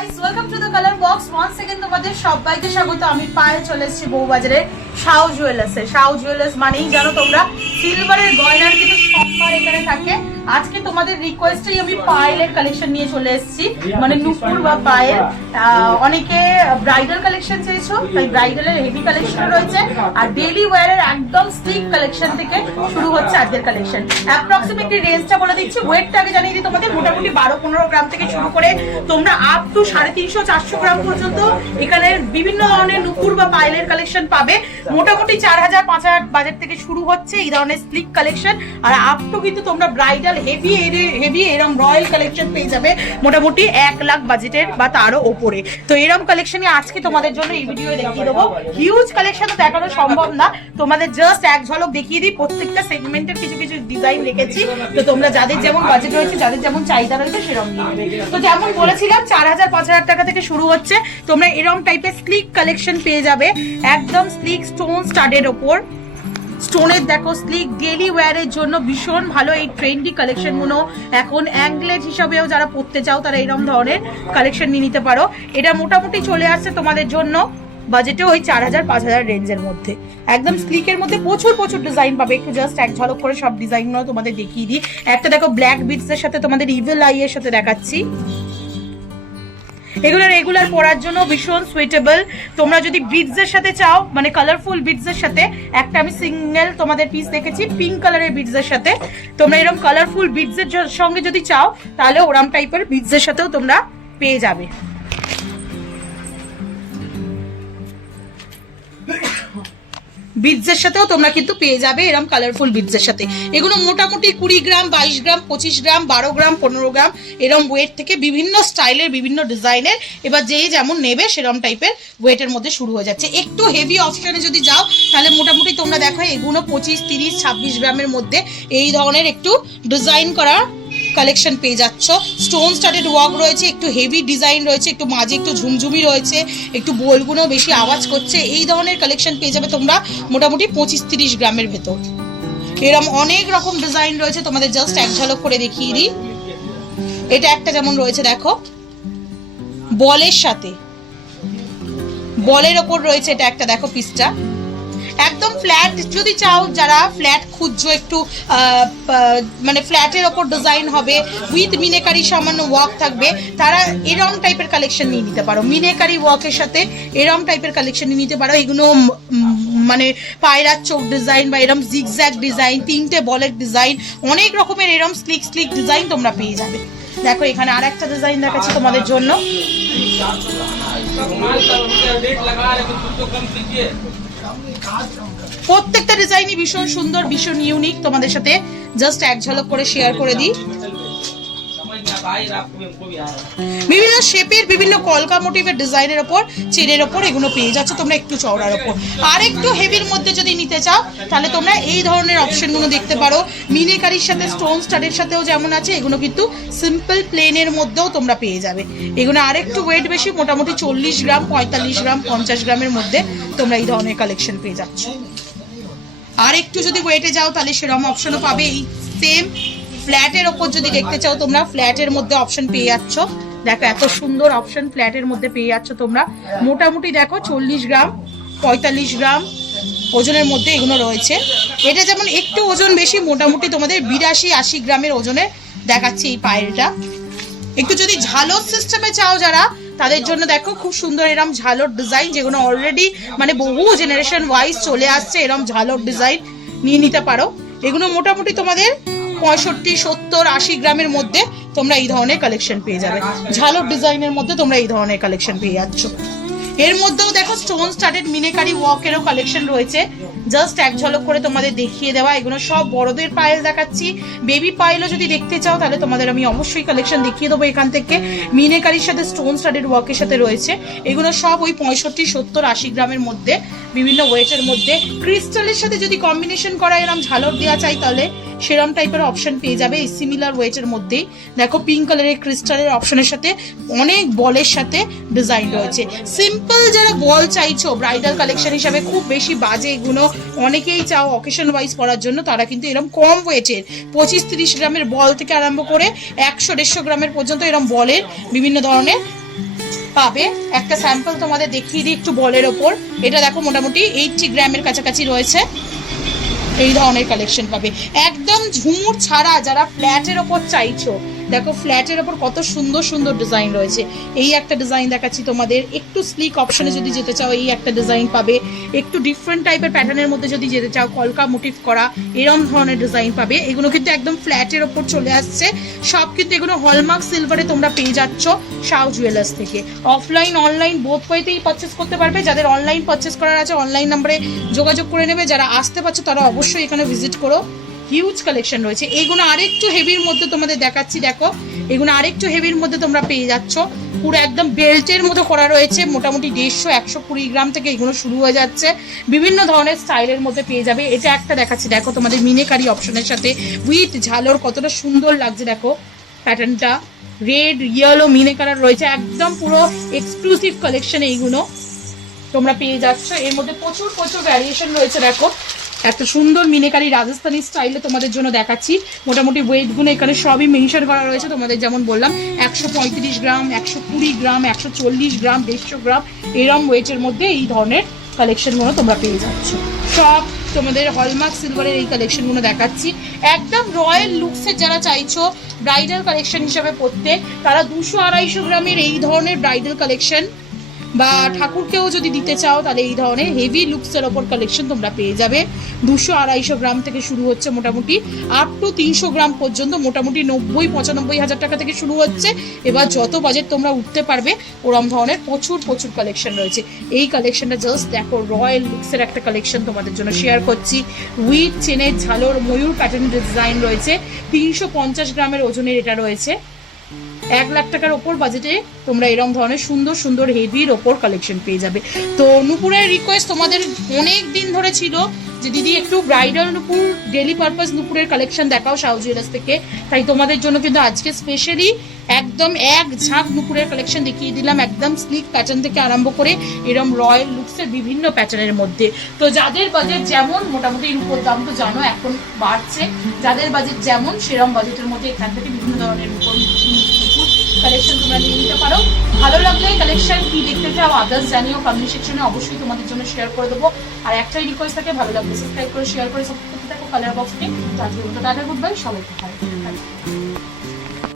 Guys welcome to the colour box once second তোমাদের সবাইকে স্বাগত। আমি পায়ে চলে এসেছি বউবাজারে শাও জুয়েলার্সে। শাও জুয়েলার্স মানেই জানো তোমরা সিলভারের গয়নার কিন্তু সম্ভার এখানে থাকে। আজকে তোমাদের রিকোয়েস্টেই আমি পায়েলের কালেকশন নিয়ে চলে এসেছি, মানে নুপুর বা পায়েল। অনেকে ব্রাইডাল কালেকশন চেয়েছো, তাই ব্রাইডালের হেভি কালেকশন রয়েছে, আর ডেইলি ওয়্যারের একদম স্লিক কালেকশন থেকে শুরু হচ্ছে আজকের কালেকশন। অ্যাপ্রক্সিমেটলি রেঞ্জটা বলে দিচ্ছি, ওয়েটটা আগে জানিয়ে দিই তোমাদের। মোটামুটি 12-15 গ্রাম থেকে শুরু করে তোমরা আপ টু 350-400 গ্রাম পর্যন্ত এখানে বিভিন্ন ধরনের নুপুর বা পায়েলের কালেকশন পাবে। মোটামুটি 4000-5000 বাজেট থেকে শুরু হচ্ছে এই ধরনের স্লিক কালেকশন, আর আপ টু কিন্তু তোমরা ব্রাইডাল হেভি এরকম রয়্যাল কালেকশন পেয়ে যাবে মোটামুটি 1 লাখ বাজেটের বা তারও ওপরে। তো এরকম কালেকশনই আজকে তোমাদের জন্য এই ভিডিও দেখিয়ে দেবো। হিউজ কালেকশন তো দেখানো সম্ভব না, তোমাদের জাস্ট এক ঝলক দেখিয়ে দিই। প্রত্যেকটা সেগমেন্টের কিছু কিছু ডিজাইন রেখেছি, তো তোমরা যাদের যেমন বাজেট রয়েছে, যাদের যেমন চাহিদা রয়েছে সেরকম নিয়ে নেবে। তো যেমন বলেছিলাম 4000-5000 টাকা থেকে শুরু হচ্ছে, তোমরা এরকম টাইপের স্লিক কালেকশন পেয়ে যাবে, একদম স্লিক স্টোন স্টাডের ওপর। স্টোনের দেখো স্লিক ডেইলি ওয়্যারের জন্য ভীষণ ভালো এই ট্রেন্ডি কালেকশন গুলো। এখন অ্যাঙ্গলেট হিসাবেও যারা পড়তে চাও তারা এরকম ধরনের কালেকশন নিয়ে নিতে পারো। এটা মোটামুটি চলে আসছে তোমাদের জন্য বাজেটে ওই 4000-5000 রেঞ্জের মধ্যে। একদম স্লিকের মধ্যে প্রচুর প্রচুর ডিজাইন পাবে। একটু জাস্ট এক ঝলক করে সব ডিজাইনগুলো তোমাদের দেখিয়ে দিই। একটা দেখো ব্ল্যাক বিটস এর সাথে তোমাদের ইভিল আই এর সাথে দেখাচ্ছি। এগুলো রেগুলার পরার জন্য ভীষণ সুইটেবল। তোমরা যদি বিডস এর সাথে চাও, মানে কালারফুল বিডস এর সাথে, একটা আমি সিঙ্গেল তোমাদের পিস দেখেছি পিঙ্ক কালারের বিডস এর সাথে। তোমরা এরকম কালারফুল বিডস এর সঙ্গে যদি চাও, তাহলে ওরাম টাইপের বিডস এর সাথেও তোমরা পেয়ে যাবে। বিডসের সাথেও তোমরা কিন্তু পেয়ে যাবে এরকম কালারফুল বিডসের সাথে। এগুলো মোটামুটি 20 গ্রাম, 22 গ্রাম, 25 গ্রাম, 12 গ্রাম, 15 গ্রাম এরকম ওয়েট থেকে বিভিন্ন স্টাইলের বিভিন্ন ডিজাইনের, এবার যেই যেমন নেবে সেরকম টাইপের ওয়েটের মধ্যে শুরু হয়ে যাচ্ছে। একটু হেভি অপশনে যদি যাও তাহলে মোটামুটি তোমরা দেখো এগুলো 25, 30, 26 গ্রামের মধ্যে এই ধরনের একটু ডিজাইন করা কালেকশন পেয়ে যাচ্ছ। স্টোন স্টাডেড ওয়ার্ক রয়েছে, একটু হেভি ডিজাইন রয়েছে, একটু মাঝে একটু ঝুমঝুমি রয়েছে, একটু বোলগুলো বেশি আওয়াজ করছে, এই ধরনের কালেকশন পেয়ে যাবে তোমরা মোটামুটি 25-30 গ্রামের ভেতর। এরকম অনেক রকম ডিজাইন রয়েছে, তোমাদের জাস্ট এক ঝলক করে দেখিয়ে দিই। এটা একটা যেমন রয়েছে দেখো বলের সাথে, বলের ওপর রয়েছে এটা একটা দেখো পিসটা। একদম ফ্ল্যাট যদি চাও, যারা ফ্ল্যাট খুঁজছো, একটু মানে ফ্ল্যাটের ওপর ডিজাইন হবে উইথ মিনেকারি সামান্য ওয়ার্ক থাকবে, তারা এরম টাইপের কালেকশন নিয়ে নিতে পারো। মিনেকারি ওয়ার্কের সাথে এরম টাইপের কালেকশন নিয়ে নিতে পারো। এগুলো মানে পায়রার চোখ ডিজাইন বা এরম জিগজ্যাগ ডিজাইন, 3টে বলের ডিজাইন, অনেক রকমের এরম স্লিক স্লিক ডিজাইন তোমরা পেয়ে যাবে। দেখো এখানে আর একটা ডিজাইন দেখাচ্ছি তোমাদের জন্য। প্রত্যেকটা ডিজাইনই ভীষণ সুন্দর, ভীষণ ইউনিক। তোমাদের সাথে জাস্ট এক ঝলক করে শেয়ার করে দিই। বিভিন্ন শেপের, বিভিন্ন কলকা মোটিভের ডিজাইনের ওপর, চেনের ওপর এগুলো পেয়ে যাচ্ছে তোমরা একটু চওড়ার ওপর। আর একটু হেভির মধ্যে যদি নিতে চাও তাহলে তোমরা এই ধরনের অপশনগুলো দেখতে পারো। মিনেকারির সাথে স্টোন স্টাডের সাথেও যেমন আছে, এগুলো কিন্তু সিম্পল প্লেনের মধ্যেও তোমরা পেয়ে যাবে। এগুলো আর একটু ওয়েট বেশি, মোটামুটি 40 গ্রাম, 45 গ্রাম, 50 গ্রামের মধ্যে তোমরা এই ধরনের কালেকশন পেয়ে যাচ্ছ। আর একটু যদি ওয়েটে যাও তাহলে সেরকম অপশনও পাবে। এই সেম ফ্ল্যাটের ওপর যদি দেখতে চাও তোমরা, ফ্ল্যাটের মধ্যে অপশন পেয়ে যাচ্ছ। দেখো এত সুন্দর অপশন ফ্ল্যাটের মধ্যে পেয়ে যাচ্ছ তোমরা। মোটামুটি দেখো 40 গ্রাম, 45 গ্রাম ওজনের মধ্যে এগুলো রয়েছে। এটা যেমন একটু ওজন বেশি, মোটামুটি তোমাদের 82-80 গ্রামের ওজনে দেখাচ্ছি এই পায়েলটা। একটু যদি ঝালর সিস্টেমে চাও যারা, তাদের জন্য দেখো খুব সুন্দর এরম ঝালর ডিজাইন, যেগুলো অলরেডি মানে বহু জেনারেশন ওয়াইজ চলে আসছে। এরম ঝালর ডিজাইন নিয়ে নিতে পারো। এগুলো মোটামুটি তোমাদের 65, 70, 80 গ্রামের মধ্যে তোমরা এই ধরনের কালেকশন পেয়ে যাবে। ঝালর ডিজাইনের মধ্যে তোমরা এই ধরনের কালেকশন পেয়ে যাচ্ছ। এর মধ্যেও দেখো স্টোন স্টাডেড মিনেকারি ওয়ার্কেরও কালেকশন রয়েছে। জাস্ট এক ঝলক করে তোমাদের দেখিয়ে দেওয়া। এগুলো সব বড়দের পায়েল দেখাচ্ছি। বেবি পায়েলও যদি দেখতে চাও তাহলে তোমাদের আমি অবশ্যই কালেকশন দেখিয়ে দেবো এখান থেকে। মিনেকারির সাথে স্টোন স্টাডেড ওয়ার্কের সাথে রয়েছে। এগুলো সব ওই 65, 70, 80 গ্রামের মধ্যে, বিভিন্ন ওয়েটের মধ্যে। ক্রিস্টালের সাথে যদি কম্বিনেশন করা এরম ঝালর দেওয়া চাই তাহলে সেরম টাইপের অপশন পেয়ে যাবে এই সিমিলার ওয়েটের মধ্যেই। দেখো পিঙ্ক কালারের ক্রিস্টালের অপশনের সাথে অনেক বলের সাথে ডিজাইন রয়েছে। সিম্পল যারা বল চাইছো ব্রাইডাল কালেকশন হিসাবে, খুব বেশি বাজে এগুলো অনেকেই চাও অকেশন ওয়াইজ পরার জন্য, তারা কিন্তু এরকম কম ওয়েটের 25-30 গ্রামের বল থেকে আরম্ভ করে 100-150 গ্রামের পর্যন্ত এরকম বলের বিভিন্ন ধরনের পাবে। একটা স্যাম্পল তোমাদের দেখিয়ে দিই একটু বলের ওপর। এটা দেখো মোটামুটি 80 গ্রামের কাছাকাছি রয়েছে, এই ধরনের কালেকশন পাবে একদম ঝুমুর ছাড়া। যারা ফ্ল্যাটের ওপর চাইছো, দেখো ফ্ল্যাটের ওপর কত সুন্দর সুন্দর ডিজাইন রয়েছে। এই একটা ডিজাইন দেখাচ্ছি তোমাদের, একটু স্লিক অপশনে যদি যেতে চাও এই একটা ডিজাইন পাবে। একটু ডিফারেন্ট টাইপের প্যাটার্নের মধ্যে যদি যেতে চাও, কলকা মোটিভ করা এরম ধরনের ডিজাইন পাবে। এগুলো কিন্তু একদম ফ্ল্যাটের ওপর চলে আসছে সব, কিন্তু এগুলো হলমার্ক সিলভারে তোমরা পেয়ে যাচ্ছ শাও জুয়েলার্স থেকে। অফলাইন অনলাইন বোথ ওয়েতেই পারচেস করতে পারবে। যাদের অনলাইন পারচেস করার আছে অনলাইন নাম্বারে যোগাযোগ করে নেবে, যারা আসতে পারছো তারা অবশ্যই এখানে ভিজিট করো। হিউজ কালেকশন রয়েছে। এইগুলো আরেকটু হেভির মধ্যে তোমাদের দেখাচ্ছি, দেখো এগুলো আরেকটু হেভির মধ্যে তোমরা পেয়ে যাচ্ছ। পুরো একদম বেল্টের মতো করা রয়েছে, মোটামুটি 150-120 গ্রাম থেকে এগুলো শুরু হয়ে যাচ্ছে। বিভিন্ন ধরনের স্টাইলের মধ্যে পেয়ে যাবে। এটা একটা দেখাচ্ছি, দেখো তোমাদের মিনেকারি অপশনের সাথে উইথ ঝালর, কতটা সুন্দর লাগছে দেখো প্যাটার্নটা। রেড ইয়েলো মিনে কালার রয়েছে, একদম পুরো এক্সক্লুসিভ কালেকশন এইগুলো তোমরা পেয়ে যাচ্ছ। এর মধ্যে প্রচুর প্রচুর ভ্যারিয়েশন রয়েছে। দেখো একটা সুন্দর মিনেকারি রাজস্থানি স্টাইলে তোমাদের জন্য দেখাচ্ছি। মোটামুটি ওয়েটগুলো এখানে সবই মেনশন করা রয়েছে তোমাদের, যেমন বললাম 135 গ্রাম, 120 গ্রাম, 140 গ্রাম, 150 গ্রাম এরম ওয়েটের মধ্যে এই ধরনের কালেকশনগুলো তোমরা পেয়ে যাচ্ছ। সব তোমাদের হলমার্ক সিলভারের এই কালেকশনগুলো দেখাচ্ছি। একদম রয়্যাল লুকসের যারা চাইছো ব্রাইডাল কালেকশন হিসাবে পড়তে, তারা 200-250 গ্রামের এই ধরনের ব্রাইডাল কালেকশন বা ঠাকুরকেও যদি দিতে চাও তাহলে এই ধরনের হেভি লুকসের ওপর কালেকশন তোমরা পেয়ে যাবে। 200-250 গ্রাম থেকে শুরু হচ্ছে, মোটামুটি আপ টু 300 গ্রাম পর্যন্ত, মোটামুটি 90-95 হাজার টাকা থেকে শুরু হচ্ছে। এবার যত বাজেট তোমরা উঠতে পারবে ওরম ধরনের প্রচুর প্রচুর কালেকশন রয়েছে। এই কালেকশনটা জাস্ট দেখো, রয়্যাল লুকসের একটা কালেকশন তোমাদের জন্য শেয়ার করছি। উইথ চেনের ঝালর ময়ূর প্যাটার্নের ডিজাইন রয়েছে। 350 গ্রামের ওজনের এটা রয়েছে। 1 লাখ টাকার ওপর বাজেটে তোমরা এরকম ধরনের সুন্দর সুন্দর হেভির ওপর কালেকশন পেয়ে যাবে। তো নুপুরের রিকোয়েস্ট তোমাদের অনেক দিন ধরে ছিল যে দিদি একটু ব্রাইডাল নুপুর, ডেলি পারপাস নুপুরের কালেকশন দেখাও শাও জুয়েলার্স থেকে। তাই তোমাদের জন্য কিন্তু আজকে স্পেশালি একদম এক ঝাঁক নুপুরের কালেকশন দেখিয়ে দিলাম, একদম স্লিক প্যাটার্ন থেকে আরম্ভ করে এরম রয়্যাল লুকসের বিভিন্ন প্যাটার্নের মধ্যে। তো যাদের বাজেট যেমন, মোটামুটি নুপুর দাম তো জানো এখন বাড়ছে, যাদের বাজেট যেমন সেরম বাজেটের মধ্যে এখান থেকে বিভিন্ন ধরনের নুপুর কালেকশন তোমরা নিয়ে নিতে পারো। ভালো লাগলে কালেকশন কি দেখতে চাও আদার্স জানিও, কমেন্ট সেকশনে অবশ্যই তোমাদের জন্য শেয়ার করে দেবো। আর একটাই রিকোয়েস্ট থাকে, ভালো লাগলে সাবস্ক্রাইব করে শেয়ার করে সাপোর্ট করতে থাকো কালার বক্সকে। তো আজকের মতো টাটা, গুড বাই, সবাইকে ভালো।